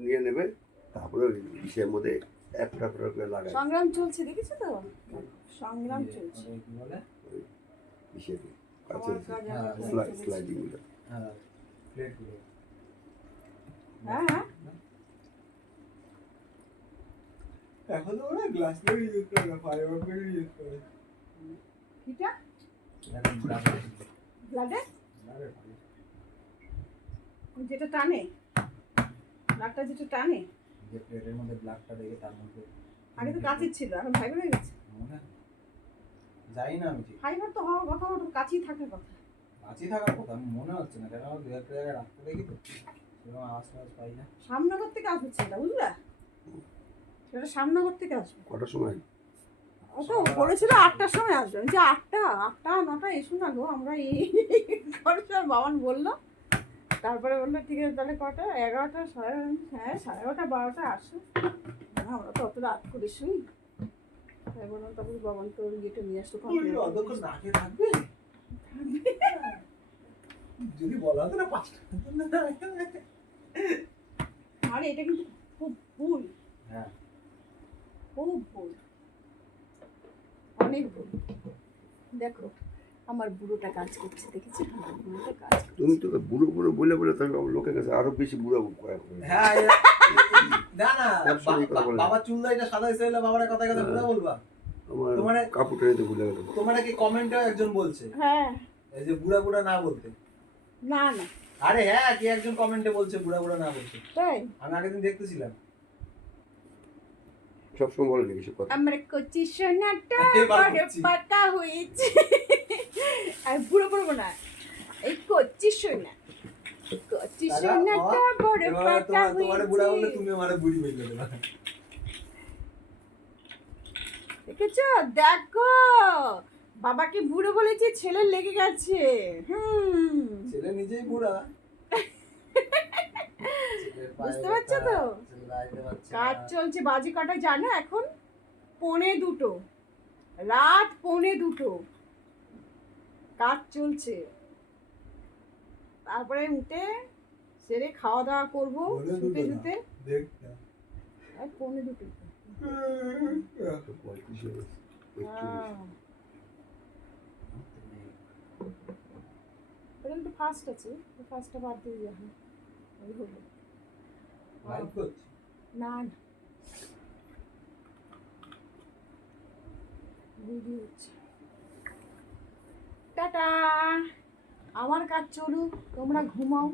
নিয়ে নেবে তারপরে ওই ইসের মধ্যে এক ফোঁটা ফোঁটা করে লাগায় সংগ্রাম চলছে দেখেছ তো? সংগ্রাম চলছে। কি বলে? ইসের কাছে হ্যাঁ, স্লাইড চলছে। স্লাইডিং হ্যাঁ হ্যাঁ হ্যাঁ। এখন তো ওরা গ্লাস পেরি ইউজ করে না ফাইবার পেরি ইউজ করে। কিটা? এখন ব্লাডে ব্লাডে ব্লাডে যেটা টানে? ব্লাডটা যেটা টানে? যে প্লেটের মধ্যে ব্লাডটা দেখে তার মধ্যে আগে তো কাঁচের ছিল এখন ফাইবার হয়ে গেছে। মনে হয়? যাই না আমি ঠিক। ফাইবার তো হওয়ার কথা ওটা কাছেই থাকার কথা। কাছে থাকার কথা আমি মনে হচ্ছে না। কেন আমার দু একটা জায়গায় রাখতে দেখি তো। সেরকম আওয়াজ টাওয়াজ পাই না। সামনগর থেকে আসবে সেটা বুঝলা? সেটা সামনগর থেকে আসবে। কটার সময়? ও তো বলেছিল আটটার সময় আসবে। যে আটটা আটটা নটা এসো না গো আমরা এই বাবান বলল। তারপরে বলল ঠিক আছে তাহলে কটা? এগারোটা সাড়ে হ্যাঁ সাড়ে এগারোটা বারোটা আসো। আমরা তো অত রাত করে শুই তাই বললাম তারপরে বাবান তো ইয়েটা নিয়ে আসতো যদি বলা হতো না পাঁচটা আরে এটা কিন্তু খুব ভুল। হ্যাঁ। খুব ভুল। অনেক ভুল। দেখো আমার বুড়োটা কাজ করছে দেখেছি আমার বুড়োটা কাজ তুমি তো বুড়ো বুড়ো বলে বলে তুমি লোকের কাছে আরও বেশি বুড়ো করা হ্যাঁ না বাবা চুল দাড়িটা সাদা হয়েছে বাবার কথা কথা বুঝা বলবা? তোমার- কাপড় টেনে ভুলে গেল তোমার কি কমেন্টে একজন বলছে? হ্যাঁ। এই যে বুড়া বুড়া না বলতে। না না। আরে হ্যাঁ কি একজন কমেন্টে বলছে বুড়া বুড়া না বলতে? তাই? আমি আগের দিন দেখতেছিলাম। সবসময় কিছু কথা? আমার কচি সোনাটা বড় পাকা হয়েছে। পড়ব না। এই পাকা হয়েছে। তুমি আমার বুড়ি দেখেছ? দেখো। বাবাকে বুড়ো বলেছে ছেলে লেগে গেছে। হুম। ছেলে নিজেই বুড়া। বুঝতে পারছ তো? কাজ চলছে বাজে কটা জানো এখন? পৌনে দুটো। রাত পৌনে দুটো। কাজ চলছে। তারপরে উঠে সেরে খাওয়া দাওয়া করব শুতে শুতে। পৌনে দুটো। গেছে, একচল্লিশ। হ্যাঁ। আছে ফাস্টটা বাদ দিয়ে যাবে ওই হলো। না না। ভিডিও হচ্ছে। টাটা। আমার কাজ চলুক তোমরা ঘুমাও।